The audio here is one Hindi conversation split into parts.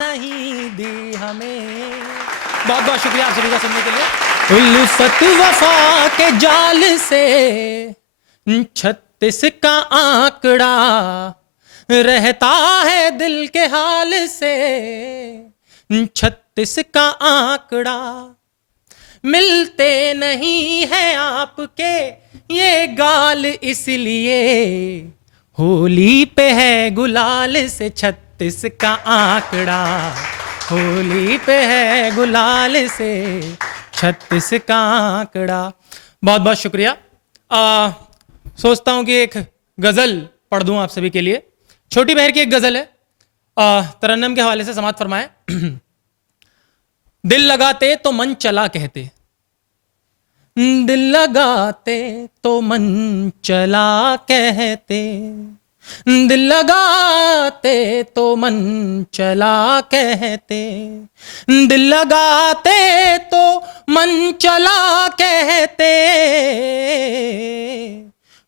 नहीं दी हमें। बहुत बहुत शुक्रिया आप सभी का सुनने के लिए। उल्फत वफा के जाल से 36 का आंकड़ा रहता है दिल के हाल से। 36 का आंकड़ा मिलते नहीं है आपके ये गाल, इसलिए होली पे है गुलाल से 36 का आंकड़ा। होली पे है गुलाल से 36 का आंकड़ा। बहुत बहुत शुक्रिया। सोचता हूं कि एक गजल पढ़ दूं आप सभी के लिए। छोटी बहर की एक गजल है, तरन्नम के हवाले से समाअत फरमाए। दिल लगाते तो मन चला कहते, दिल लगाते तो मन चला कहते, दिल लगाते तो मन चला कहते, दिल लगाते तो मन चला कहते,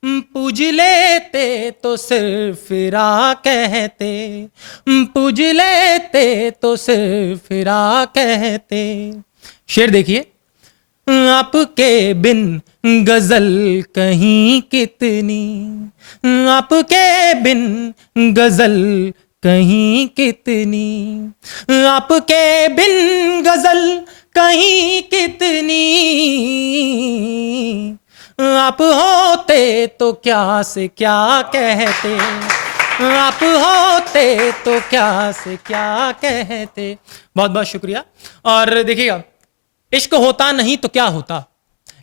पूज लेते तो सिर फिरा कहते, पूज लेते तो सिर फिरा कहते। शेर देखिए। आपके बिन गजल कहीं कितनी, आपके बिन गजल कहीं कितनी, आपके बिन गजल कहीं कितनी, आप होते तो क्या से क्या कहते, आप होते तो क्या से क्या कहते। बहुत बहुत शुक्रिया। और देखिएगा, इश्क होता नहीं तो क्या होता,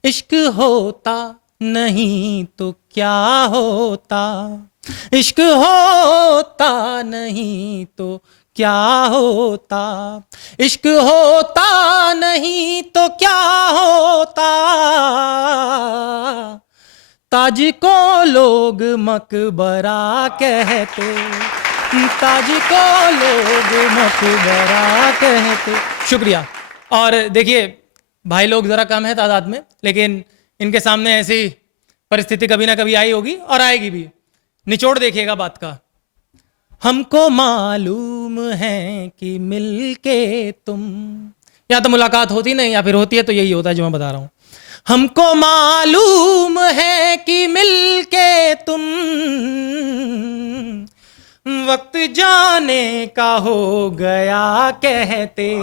इश्क होता नहीं तो क्या होता, इश्क होता नहीं तो क्या होता, इश्क होता नहीं तो क्या होता, ताज को लोग मकबरा कहते, ताज को लोग मकबरा कहते। शुक्रिया। और देखिए, भाई लोग ज़रा कम है तादाद में, लेकिन इनके सामने ऐसी परिस्थिति कभी ना कभी आई होगी और आएगी भी। निचोड़ देखिएगा बात का। हमको मालूम है कि मिलके तुम, या तो मुलाकात होती नहीं, या फिर होती है तो यही होता है जो मैं बता रहा हूं। हमको मालूम है कि मिलके तुम वक्त जाने का हो गया कहते,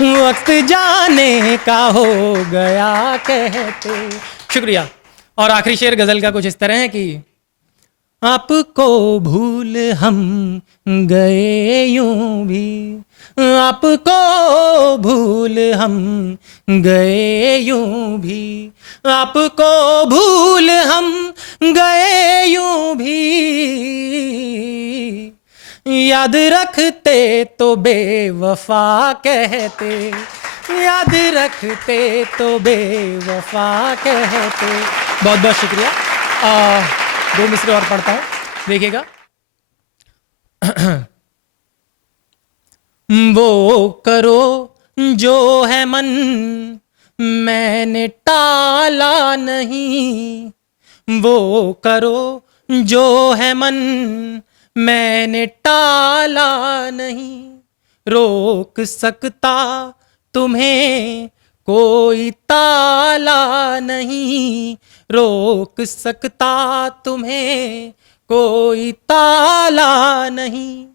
वक्त जाने का हो गया कहते। शुक्रिया। और आखिरी शेर गजल का कुछ इस तरह है कि आपको भूल हम गए यूं भी, आपको भूल हम गए यूं भी, आपको भूल हम गए यूं भी, याद रखते तो बेवफा कहते, याद रखते तो बेवफा कहते। बहुत बहुत शुक्रिया। दो मिसरे और पढ़ता हूं, देखिएगा। वो करो जो है मन मैंने टाला नहीं, वो करो जो है मन मैंने टाला नहीं, रोक सकता तुम्हें कोई ताला नहीं, रोक सकता तुम्हें कोई ताला नहीं।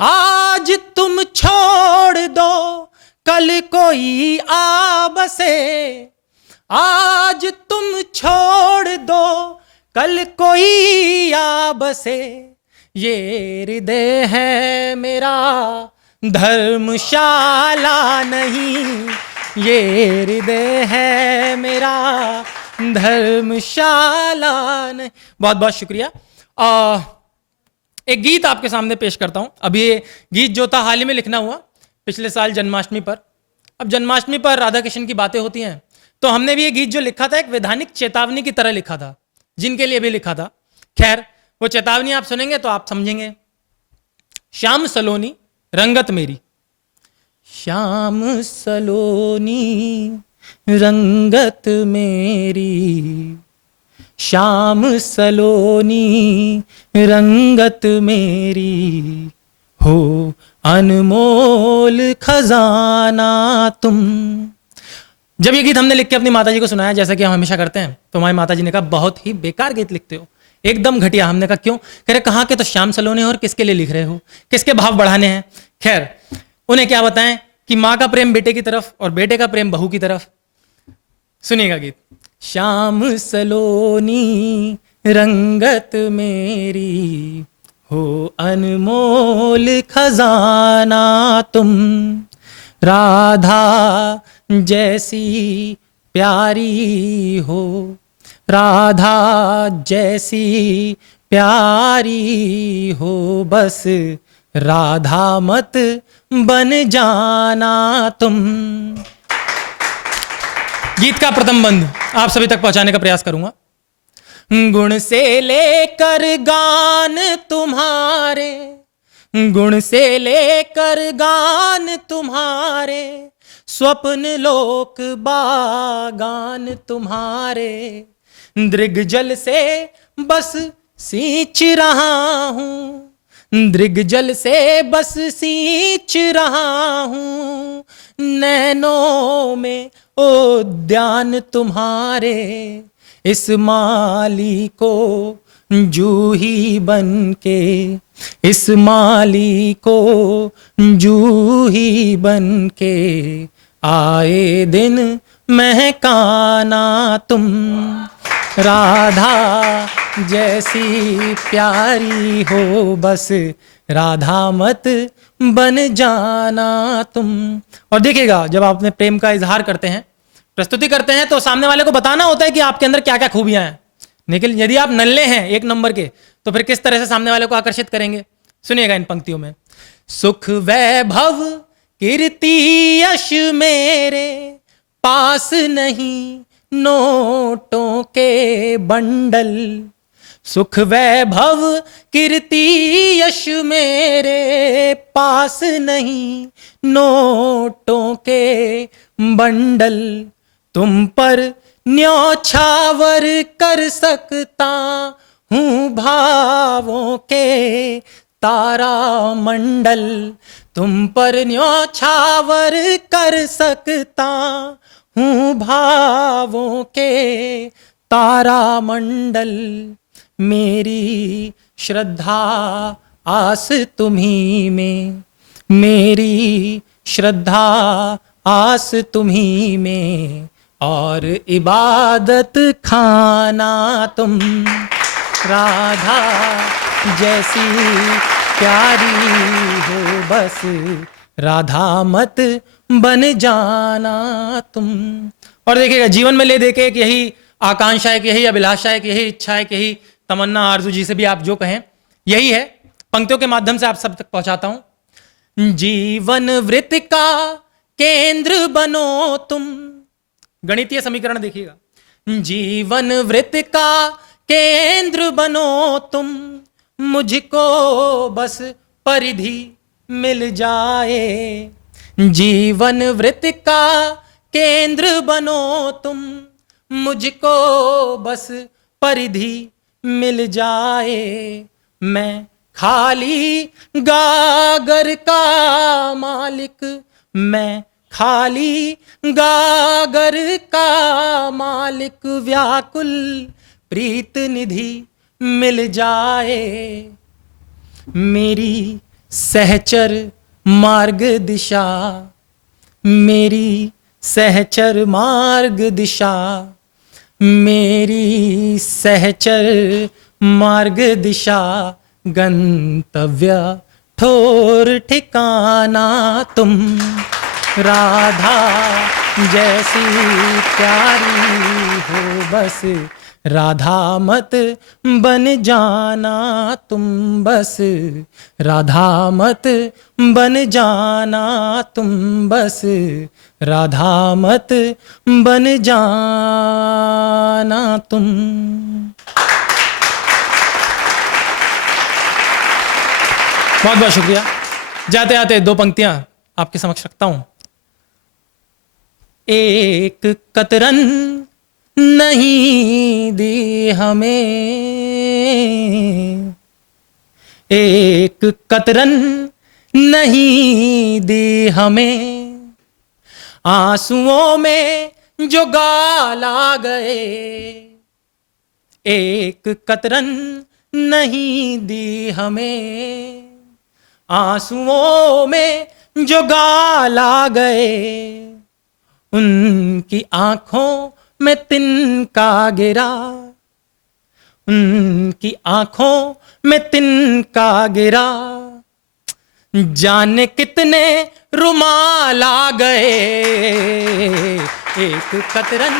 आज तुम छोड़ दो कल कोई आ बसे, आज तुम छोड़ दो कल कोई आ बसे, ये हृदय है मेरा धर्मशाला नहीं, ये हृदय है मेरा धर्मशाला नहीं। बहुत बहुत शुक्रिया। एक गीत आपके सामने पेश करता हूं। अब ये गीत जो था हाल ही में लिखना हुआ, पिछले साल जन्माष्टमी पर। अब जन्माष्टमी पर राधा कृष्ण की बातें होती हैं, तो हमने भी ये गीत जो लिखा था एक वैधानिक चेतावनी की तरह लिखा था, जिनके लिए भी लिखा था। खैर, वो चेतावनी आप सुनेंगे तो आप समझेंगे। श्याम सलोनी रंगत मेरी, श्याम सलोनी रंगत मेरी, श्याम सलोनी रंगत मेरी, हो अनमोल खजाना तुम। जब ये गीत हमने लिख के अपनी माताजी को सुनाया, जैसा कि हम हमेशा करते हैं, तो हमारी माताजी ने कहा बहुत ही बेकार गीत लिखते हो, एकदम घटिया। हमने कहा क्यों? कह रहे कहाँ के तो श्याम सलोने और किसके लिए लिख रहे हो, किसके भाव बढ़ाने हैं। खैर, उन्हें क्या बताएं कि माँ का प्रेम बेटे की तरफ और बेटे का प्रेम बहू की तरफ। सुनिएगा गीत। श्याम सलोनी रंगत मेरी हो अनमोल खजाना तुम, राधा जैसी प्यारी हो, राधा जैसी प्यारी हो, बस राधा मत बन जाना तुम। गीत का प्रथम बंद आप सभी तक पहुंचाने का प्रयास करूंगा। गुण से लेकर गान तुम्हारे, गुण से लेकर गान तुम्हारे, स्वप्न लोक बागान तुम्हारे, दृग्जल से बस सींच रहा हूँ, दृग्जल से बस सींच रहा हूँ, नैनों में उद्यान तुम्हारे, इस माली को जूही बन के, इस माली को जूही बन के, आए दिन महकाना तुम, राधा जैसी प्यारी हो, बस राधा मत बन जाना तुम। और देखिएगा, जब आप अपने प्रेम का इजहार करते हैं, प्रस्तुति करते हैं, तो सामने वाले को बताना होता है कि आपके अंदर क्या क्या खूबियां हैं। लेकिन यदि आप नल्ले हैं एक नंबर के, तो फिर किस तरह से सामने वाले को आकर्षित करेंगे? सुनिएगा इन पंक्तियों में। सुख वैभव कीर्ति यश मेरे पास नहीं नोटों के बंडल, सुख वैभव कीर्ति यश मेरे पास नहीं नोटों के बंडल, तुम पर न्यौछावर कर सकता हूँ भावों के तारा मंडल, तुम पर न्यौछावर कर सकता हूँ भावों के तारा मंडल, मेरी श्रद्धा आस तुम्ही में, मेरी श्रद्धा आस तुम्ही में, और इबादत खाना तुम, राधा जैसी प्यारी हो, बस राधा मत बन जाना तुम। और देखिएगा, जीवन में ले देके एक यही आकांक्षा है, कि यही अभिलाषा है, कि यही इच्छा है, कि यही तमन्ना आरजू, जिसे भी आप जो कहें, यही है। पंक्तियों के माध्यम से आप सब तक पहुंचाता हूं। जीवन वृत्त का केंद्र बनो तुम, गणितीय समीकरण देखिएगा। जीवन वृत्त का केंद्र बनो तुम, मुझको बस परिधि मिल जाए, जीवन वृत्त का केंद्र बनो तुम, मुझको बस परिधि मिल जाए, मैं खाली गागर का मालिक, मैं खाली गागर का मालिक, व्याकुल प्रीत निधि मिल जाए, मेरी सहचर मार्ग दिशा, मेरी सहचर मार्ग दिशा, मेरी सहचर मार्ग दिशा, गंतव्य ठोर ठिकाना तुम, राधा जैसी प्यारी हो, बस राधा मत बन जाना तुम, बस राधा मत बन जाना तुम, बस राधा मत बन जाना तुम। बहुत बहुत शुक्रिया। जाते आते दो पंक्तियां आपके समक्ष रखता हूं। एक कतरन नहीं दी हमें, एक कतरन नहीं दी हमें, आंसुओं में जो गाल आ गए, एक कतरन नहीं दी हमें, आंसुओं में जो गाल आ गए, उनकी आंखों में तिनका गिरा, उनकी आंखों में तिनका गिरा, जाने कितने रुमाल आ गए, एक कतरन